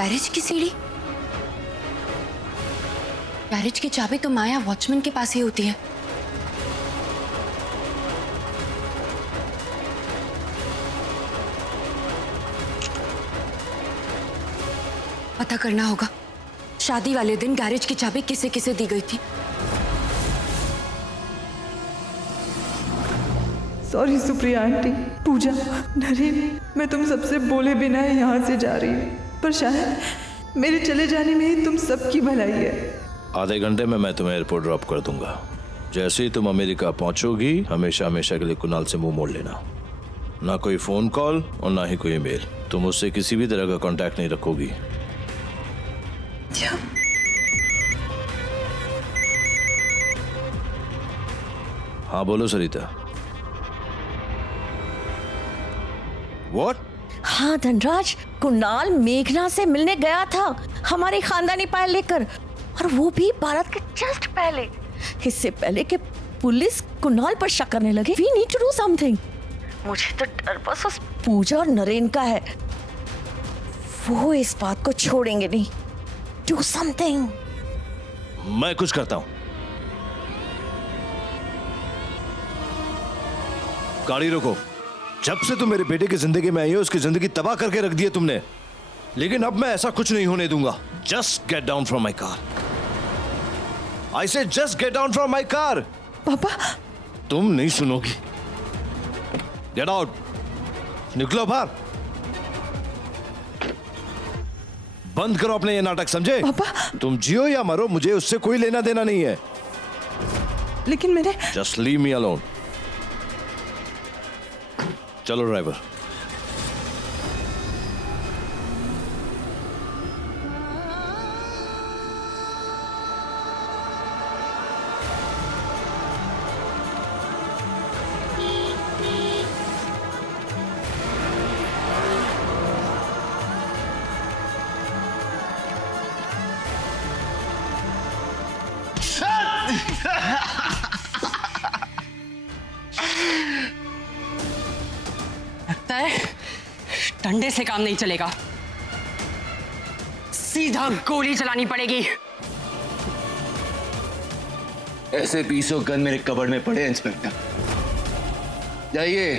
Garage की सीढ़ी? Garage की चाबी तो माया वॉचमैन के पास ही होती है। पता करना होगा शादी वाले दिन गैरेज की चाबी किसे किसे दी गई थी। सॉरी सुप्रिया आंटी, पूजा, नरेन, मैं तुम सबसे बोले बिना यहाँ से जा रही हूँ, पर शायद मेरे चले जाने में ही तुम सबकी भलाई है। आधे घंटे में मैं तुम्हें एयरपोर्ट ड्रॉप कर दूंगा। जैसे ही तुम अमेरिका पहुंचोगी हमेशा हमेशा के लिए कुणाल से मुंह मोड़ लेना। ना कोई फोन कॉल और ना ही कोई मेल। तुम उससे किसी भी तरह का कांटेक्ट नहीं रखोगी। हाँ बोलो सरिता। What? हाँ धनराज, कुणाल मेघना से मिलने गया था हमारी खानदानी फाइल लेकर, और वो भी भारत के जस्ट पहले। इससे पहले कि पुलिस कुणाल पर शक करने लगे, We need to do something। मुझे तो डर बस उस पूजा और नरेन का है, वो इस बात को छोड़ेंगे नहीं। Do something। मैं कुछ करता हूं। गाड़ी रोको। जब से तुम मेरे बेटे की जिंदगी में आई हो उसकी जिंदगी तबाह करके रख दी है तुमने, लेकिन अब मैं ऐसा कुछ नहीं होने दूंगा। Just get down from my car. I say just get down from my car. पापा तुम नहीं सुनोगी। Get out. निकलो बाहर। बंद करो अपने ये नाटक, समझे? पापा तुम जियो या मरो, मुझे उससे कोई लेना देना नहीं है। लेकिन मैंने जस्ट लीव मी अलोन। चलो ड्राइवर। लगता है डंडे से काम नहीं चलेगा, सीधा गोली चलानी पड़ेगी। ऐसे पीसों गन मेरे कबर्ड में पड़े हैं इंस्पेक्टर। जाइए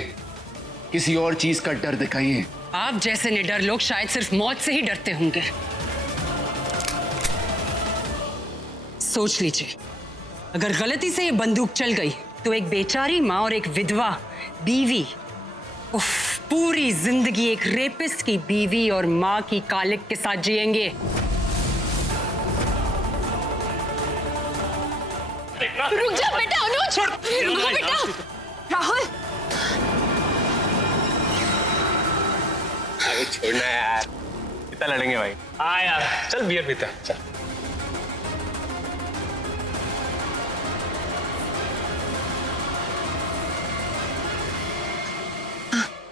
किसी और चीज का डर दिखाइए। आप जैसे निडर लोग शायद सिर्फ मौत से ही डरते होंगे। सोच लीजिए, अगर गलती से ये बंदूक चल गई तो एक बेचारी माँ और एक विधवा बीवी, उफ, पूरी जिंदगी एक रेपिस्ट की बीवी और माँ की कालिक के साथ जिएंगे। रुक जा बेटा अनुज, रुको बेटा। राहुल, अरे छोड़ना यार, कितना लड़ेंगे भाई। हाँ यार, चल बियर पीते हैं, चल।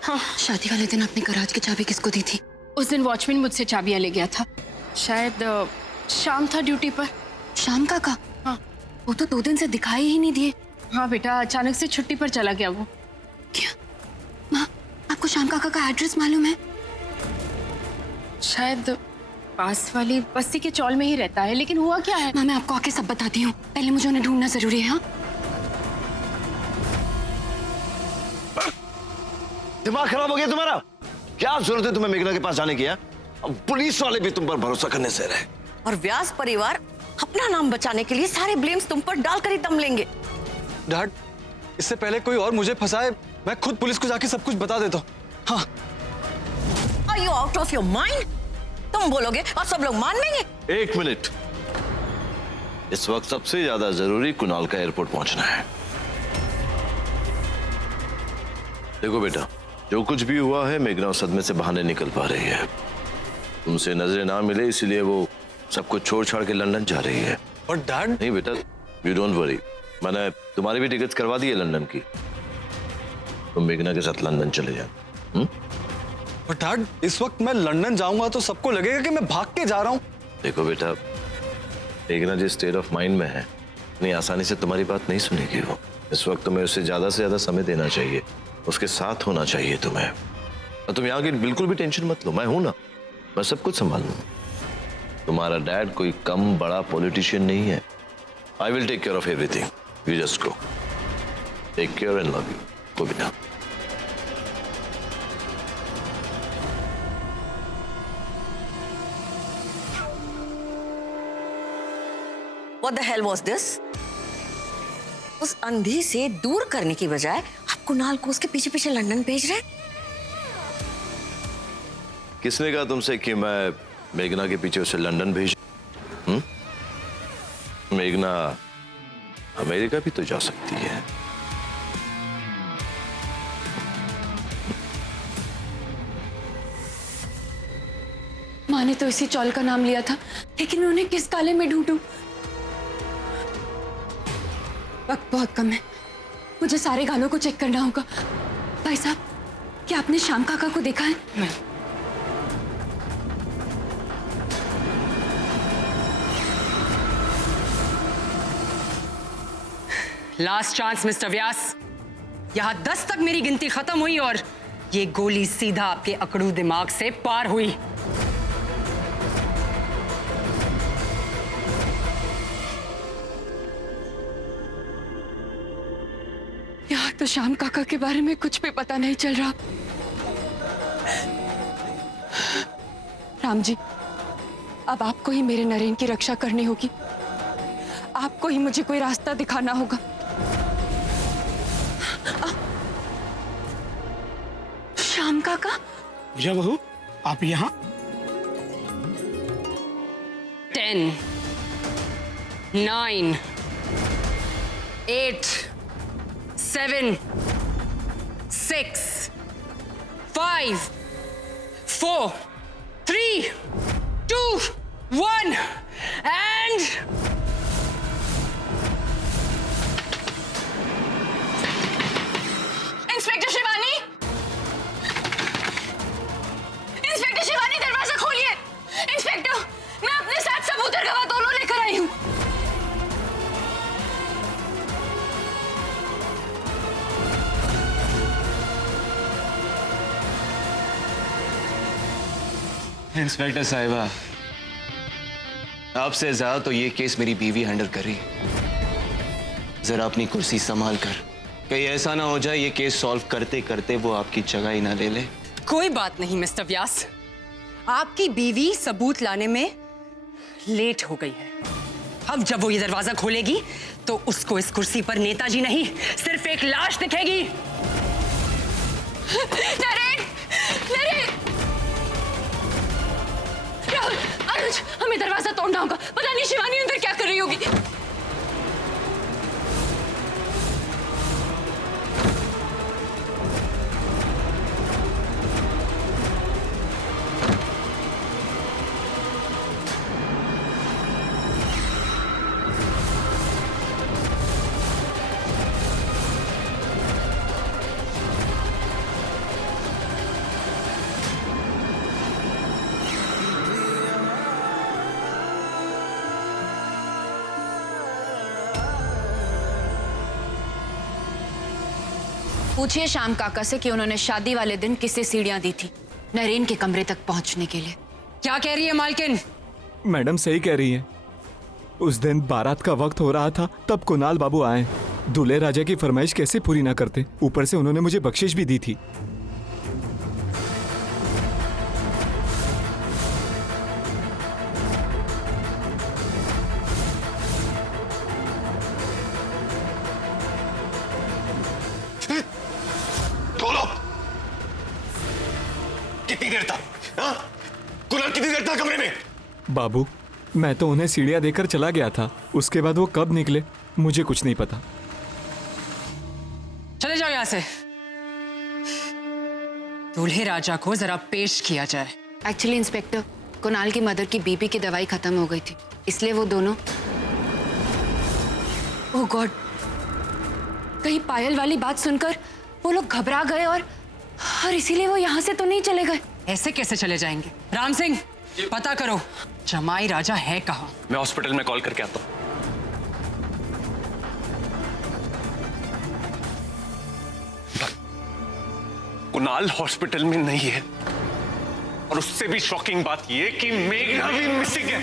हाँ, शादी वाले दिन आपने गैराज की चाबी किसको दी थी? उस दिन वॉचमैन मुझसे चाबियां ले गया था। शायद शाम था ड्यूटी पर। शाम का? हाँ। वो तो 2 दिन से दिखाई ही नहीं दिए। हाँ बेटा, अचानक से छुट्टी पर चला गया वो। क्या माँ, आपको श्याम काका का एड्रेस मालूम है? शायद पास वाली बस्ती के चौल में ही रहता है, लेकिन हुआ क्या है? माँ, मैं आपको आके सब बताती हूँ, पहले मुझे उन्हें ढूंढना जरूरी है। हाँ, दिमाग खराब हो गया तुम्हारा? क्या जरूरत है तुम्हें मेघना के पास जाने की? अब पुलिस वाले भी तुम पर भरोसा करने से रहे। और व्यास परिवार अपना नाम बचाने के लिए सारे ब्लेम्स तुम पर डालकर ही दम लेंगे। डैड, इससे पहले कोई और मुझे फंसाए, मैं खुद पुलिस को जाके सब कुछ बता देता हूँ। हाँ। Are you out of your mind? तुम बोलोगे और सब लोग मान लेंगे? 1 मिनट। इस वक्त सबसे ज्यादा जरूरी कुणाल का एयरपोर्ट पहुंचना है। देखो बेटा, जो कुछ भी हुआ है मेघना उस सदमे से बाहर नहीं निकल पा रही है। तुमसे नजरें ना मिले इसलिए वो सब कुछ छोड़ छाड़ के लंदन जा रही है। और डैड? नहीं बेटा, यू डोंट वरी, मैंने तुम्हारी भी टिकट्स करवा दी है लंदन की। तुम मेघना के साथ लंदन चले जाओ। और डैड, इस वक्त मैं लंदन जाऊंगा तो सबको लगेगा कि मैं भाग के जा रहा हूँ। देखो बेटा, मेघना जिस स्टेट ऑफ माइंड में है, इतनी आसानी से तुम्हारी बात नहीं सुनेगी वो। इस वक्त तुम्हें उससे ज्यादा समय देना चाहिए, उसके साथ होना चाहिए तुम्हें। और तुम यहाँ की बिल्कुल भी टेंशन मत लो, मैं हूं ना, मैं सब कुछ संभाल लूंगा। तुम्हारा डैड कोई कम बड़ा पॉलिटिशियन नहीं है। I will take care of everything. You just go. Take care and love you. Go बेटा। What the hell was this? उस अंधी से दूर करने की बजाय आप कुणाल को उसके पीछे पीछे लंदन भेज रहे हैं? किसने कहा तुमसे कि मैं मेघना के पीछे उसे लंदन भेज? मेघना अमेरिका भी तो जा सकती है। माँ ने तो इसी चौल का नाम लिया था, लेकिन मैं उन्हें किस काले में ढूंढूं? वक्त बहुत कम है, मुझे सारे गानों को चेक करना होगा। भाई साहब, क्या आपने श्याम काका को देखा है? नहीं। लास्ट चांस मिस्टर व्यास। यहां 10 तक मेरी गिनती खत्म हुई और ये गोली सीधा आपके अकड़ू दिमाग से पार हुई। यहाँ तो श्याम काका के बारे में कुछ भी पता नहीं चल रहा। राम जी, अब आपको ही मेरे नरेन की रक्षा करनी होगी। आपको ही मुझे कोई रास्ता दिखाना होगा। श्याम काका। पूजा बहू, आप यहाँ? 10, 9, 8, 7, 6, 5, 4, 3, 2, 1 and inspector Shivani! Inspector Shivani, दरवाजा खोलिए! इंस्पेक्टर, मैं अपने साथ सबूत और गवाह दोनों लेकर आई हूँ। इंस्पेक्टर साहिबा, आपसे ज्यादा तो ये केस मेरी बीवी हैंडल कर रही। जरा अपनी कुर्सी संभाल कर, कहीं ऐसा ना हो जाए ये केस सॉल्व करते करते वो आपकी जगह ही ना ले ले। कोई बात नहीं मिस्टर व्यास, आपकी बीवी सबूत लाने में लेट हो गई है। अब जब वो ये दरवाजा खोलेगी तो उसको इस कुर्सी पर नेताजी नहीं, सिर्फ एक लाश दिखेगी। नरेन! नरेन! राहुल, अनुज, हमें दरवाजा तोड़ना होगा। पता नहीं शिवानी अंदर क्या कर रही होगी। पूछिए श्याम काका से कि उन्होंने शादी वाले दिन किसे सीढ़ियां दी थी नरेन के कमरे तक पहुंचने के लिए। क्या कह रही है मालकिन? मैडम सही कह रही है। उस दिन बारात का वक्त हो रहा था, तब कुणाल बाबू आए। दूल्हे राजा की फरमाइश कैसे पूरी ना करते, ऊपर से उन्होंने मुझे बख्शिश भी दी थी। कितनी देर तक? कुणाल कितनी देर तक कमरे में? बाबू, मैं तो उन्हें सीढ़ियां देकर चला गया था। उसके बाद वो कब निकले मुझे कुछ नहीं पता। चले जाओ यहां से। दूल्हे राजा को जरा पेश किया जाए। एक्चुअली इंस्पेक्टर, कुणाल की मदर की बीपी की दवाई खत्म हो गई थी, इसलिए वो दोनों। ओह गॉड, कहीं पायल वाली बात सुनकर वो लोग घबरा गए और इसीलिए वो यहाँ से तो नहीं चले गए। ऐसे कैसे चले जाएंगे? राम सिंह, पता करो जमाई राजा है कहाँ। मैं हॉस्पिटल में कॉल करके आता हूँ। कुणाल हॉस्पिटल में नहीं है। और उससे भी शॉकिंग बात यह कि मेघना भी मिसिंग है।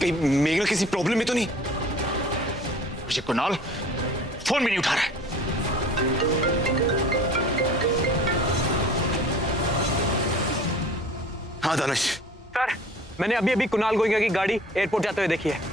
कहीं मेघना किसी प्रॉब्लम में तो नहीं? मुझे कुणाल फोन भी नहीं उठा रहा है। हाँ दानिश। सर, मैंने अभी अभी कुणाल गोइंका की गाड़ी एयरपोर्ट जाते हुए देखी है।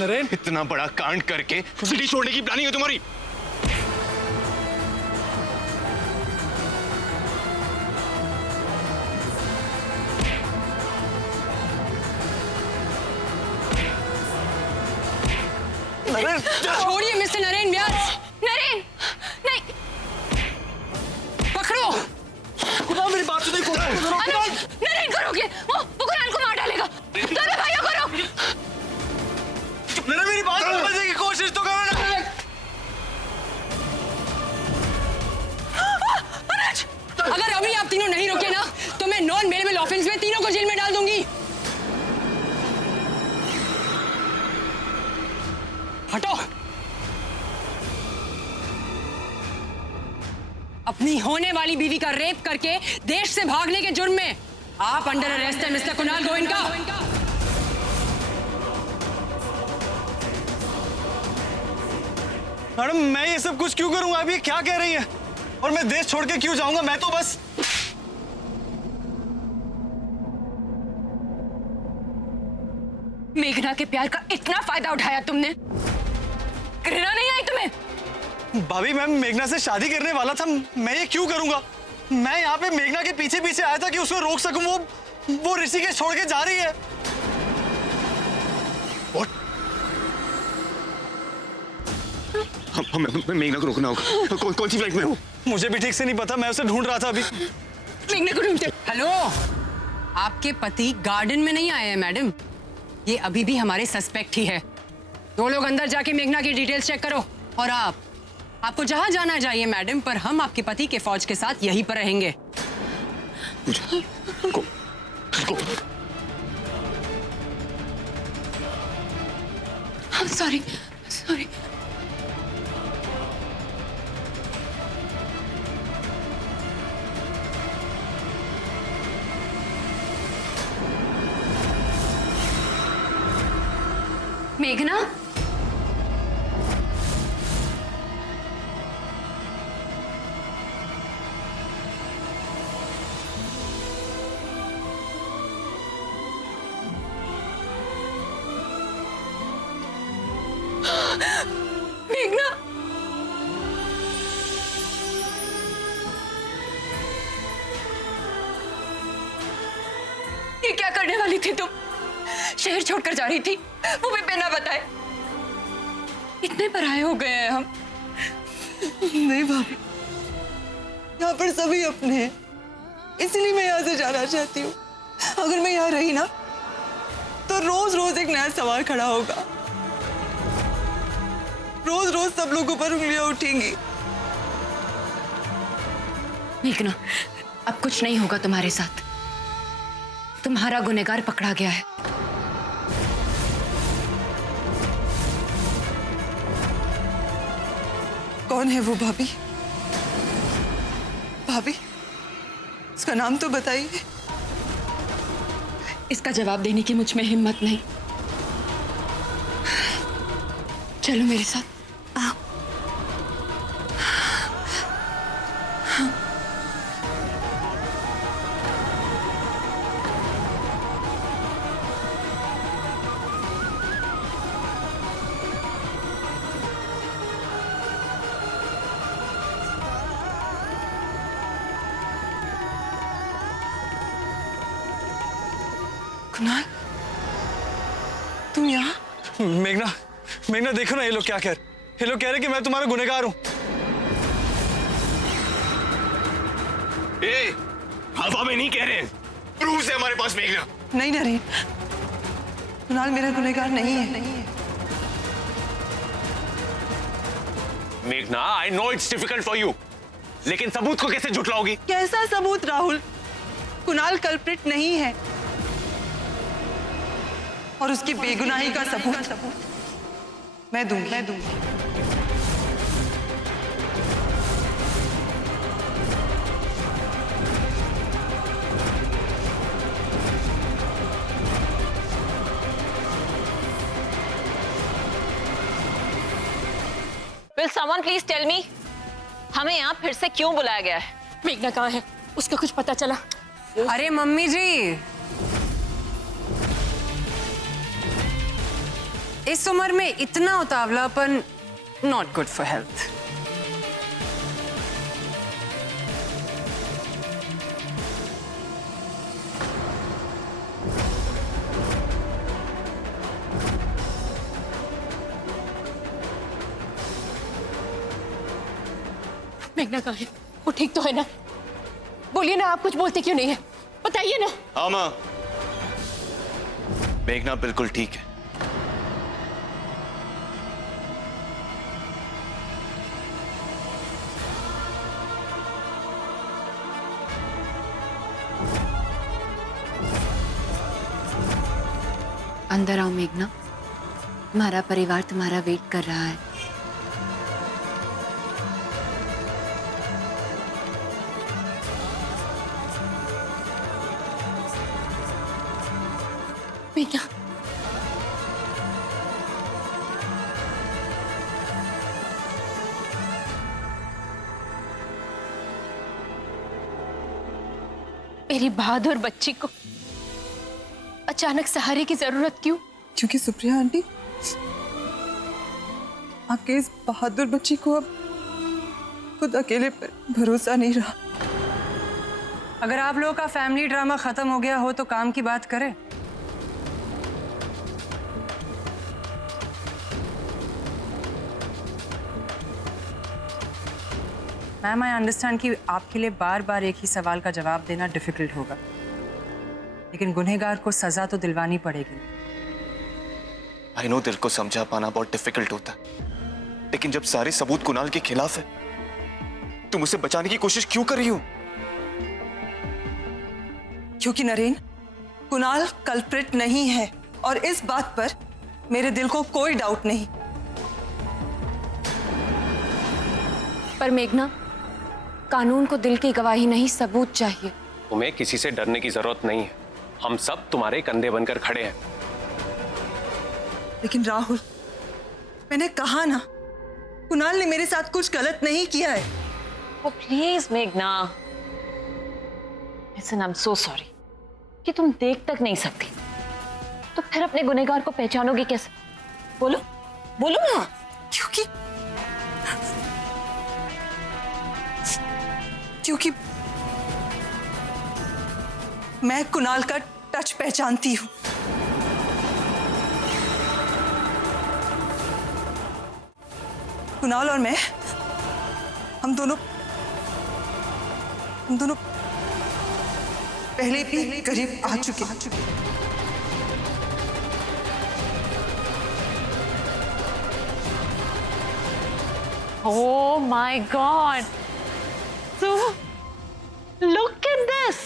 नरेन, इतना बड़ा कांड करके सिटी छोड़ने की प्लानिंग है तुम्हारी? छोड़िए मिस्टर नरेन व्यास। नरेन, नहीं। पकड़ो। मेरी बात सुनो। अनुज, नरेन को रोकिए, वो कुणाल को मार डालेगा। दोनों भाइयों को रोक। मेरी बात समझने की कोशिश तो करो ना। अगर अभी आप तीनों नहीं रोके ना तो मैं नॉन बेलेबल ऑफेंस में तीनों को जेल में डाल दूंगी। हटो। अपनी होने वाली बीवी का रेप करके देश से भागने के जुर्म में आप अंडर अरेस्ट है मिस्टर कुणाल गोइंका। मैडम, मैं ये सब कुछ क्यों करूंगा? आप ये क्या कह रही हैं? और मैं देश छोड़ के क्यों जाऊंगा? मैं तो बस मेघना के प्यार का इतना फायदा उठाया तुमने, घृणा नहीं आई तुम्हें? भाभी, मैं मेघना से शादी करने वाला था। मैं ये क्यों करूंगा? मैं यहाँ पे मेघना के पीछे पीछे आया था कि उसको रोक सकूं। वो ऋषिकेश छोड़ के जा रही है। हमें मेघना को रोकना होगा। कौन सी फ्लाइट में हो? मुझे भी ठीक से नहीं पता, मैं उसे ढूंढ रहा था अभी। मेघना को ढूंढते। हेलो, आपके पति गार्डन में नहीं आए हैं मैडम। ये अभी भी हमारे सस्पेक्ट ही है। दो लोग अंदर जाके मेघना की डिटेल्स चेक करो। और आपको जहां जाना चाहिए मैडम, पर हम आपके पति के फौज के साथ यहीं पर रहेंगे। Sorry sorry. मेघना, मेघना, ये क्या करने वाली थी तुम? शहर छोड़कर जा रही थी, वो भी बिना बताए। इतने पराये हो गए हैं हम। नहीं भाभी, यहाँ पर सभी अपने हैं, इसलिए मैं यहाँ से जाना चाहती हूँ। अगर मैं यहाँ रही ना तो रोज रोज एक नया सवाल खड़ा होगा। रोज रोज सब लोगों पर उंगलियां उठेंगी। मेघना, अब कुछ नहीं होगा तुम्हारे साथ। तुम्हारा गुनहगार पकड़ा गया है। कौन है वो भाभी? भाभी, उसका नाम तो बताइए। इसका जवाब देने की मुझ में हिम्मत नहीं। चलो मेरे साथ। आओ। कुणाल, तुम यहाँ? मेघना, मेघना देखो ना, ये लोग क्या कह रहे? ये लोग कह रहे कि मैं तुम्हारा गुनहगार हूं। हवा में नहीं कह रहे, प्रूफ है हमारे पास मेघना। नहीं नरेन, कुणाल मेरा गुनहगार नहीं है। मेघना, I know it's difficult for you, लेकिन सबूत को कैसे झुठलाओगी? कैसा सबूत राहुल? कुणाल कल्प्रिट नहीं है और उसकी बेगुनाही का सबूत मैं दूंगी। Will someone please tell me, हमें यहाँ फिर से क्यों बुलाया गया है? मेघना कहाँ है? उसका कुछ पता चला? अरे मम्मी जी, इस उम्र में इतना उतावलापन नॉट गुड फॉर हेल्थ। मेघना कहाँ है? वो ठीक तो है ना? बोलिए ना, आप कुछ बोलते क्यों नहीं है? बताइए ना। हाँ माँ, मेघना बिल्कुल ठीक है। अंदर आओ मेघना, तुम्हारा परिवार तुम्हारा वेट कर रहा है। मेघना, मेरी बहादुर बच्ची को अचानक सहारे की जरूरत क्यों? क्योंकि सुप्रिया आंटी, आपके इस बहादुर बच्ची को अब खुद अकेले पर भरोसा नहीं रहा। अगर आप लोगों का फैमिली ड्रामा खत्म हो गया हो तो काम की बात करें। मैम, आई अंडरस्टैंड कि आपके लिए बार बार एक ही सवाल का जवाब देना डिफिकल्ट होगा, लेकिन गुनहगार को सजा तो दिलवानी पड़ेगी। आई नो दिल को समझा पाना बहुत डिफिकल्ट होता है, लेकिन जब सारे सबूत कुणाल के खिलाफ है, तुम उसे बचाने की कोशिश क्यों कर रही हो? क्योंकि नरेन, कुणाल कल्प्रिट नहीं है और इस बात पर मेरे दिल को कोई डाउट नहीं। पर मेघना, कानून को दिल की गवाही नहीं, सबूत चाहिए। तुम्हें किसी से डरने की जरूरत नहीं है, हम सब तुम्हारे कंधे बनकर खड़े हैं। लेकिन राहुल, मैंने कहा ना, कुणाल ने मेरे साथ कुछ गलत नहीं किया है। Oh, please मेघना, Listen, I'm so sorry कि तुम देख तक नहीं सकती, तो फिर अपने गुनहगार को पहचानोगे कैसे? बोलो, बोलो ना। क्योंकि मैं कुणाल का टच पहचानती हूं। कुणाल और मैं, हम दोनों पहले भी करीब आ चुके हैं। Oh my God! So, look at this!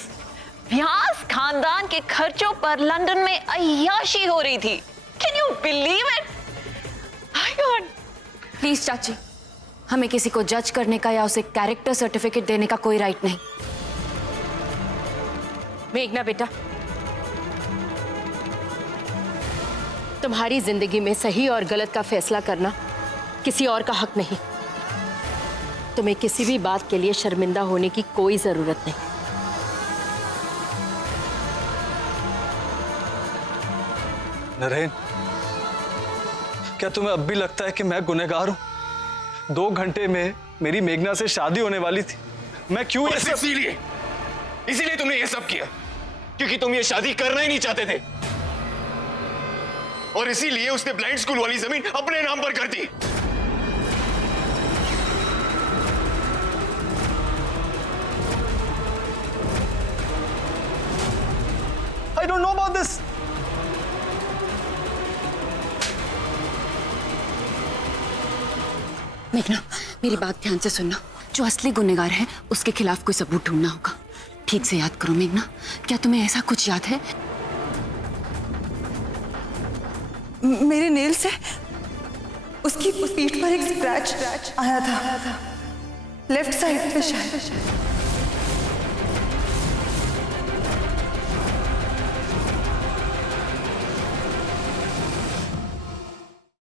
व्यास खानदान के खर्चों पर लंदन में अय्याशी हो रही थी। Can you believe it? My God! Please चाची, हमें किसी को जज करने का या उसे कैरेक्टर सर्टिफिकेट देने का कोई राइट नहीं। मेघना बेटा, तुम्हारी जिंदगी में सही और गलत का फैसला करना किसी और का हक नहीं। तुम्हें किसी भी बात के लिए शर्मिंदा होने की कोई जरूरत नहीं। नरेन, क्या तुम्हें अब भी लगता है कि मैं गुनहगार हूं? 2 घंटे में मेरी मेघना से शादी होने वाली थी। मैं क्यों ये सब... इसीलिए तुमने ये सब किया, क्योंकि तुम ये शादी करना ही नहीं चाहते थे, और इसीलिए उसने ब्लाइंड स्कूल वाली जमीन अपने नाम पर कर दी। I don't know about this. मेघना, मेरी बात ध्यान से सुनना। जो असली गुनहगार है उसके खिलाफ कोई सबूत ढूंढना होगा। ठीक से याद करो मेघना, क्या तुम्हें ऐसा कुछ याद है? मेरे नेल से उसकी पीठ पर एक स्क्रैच आया था, लेफ्ट साइड पे शायद।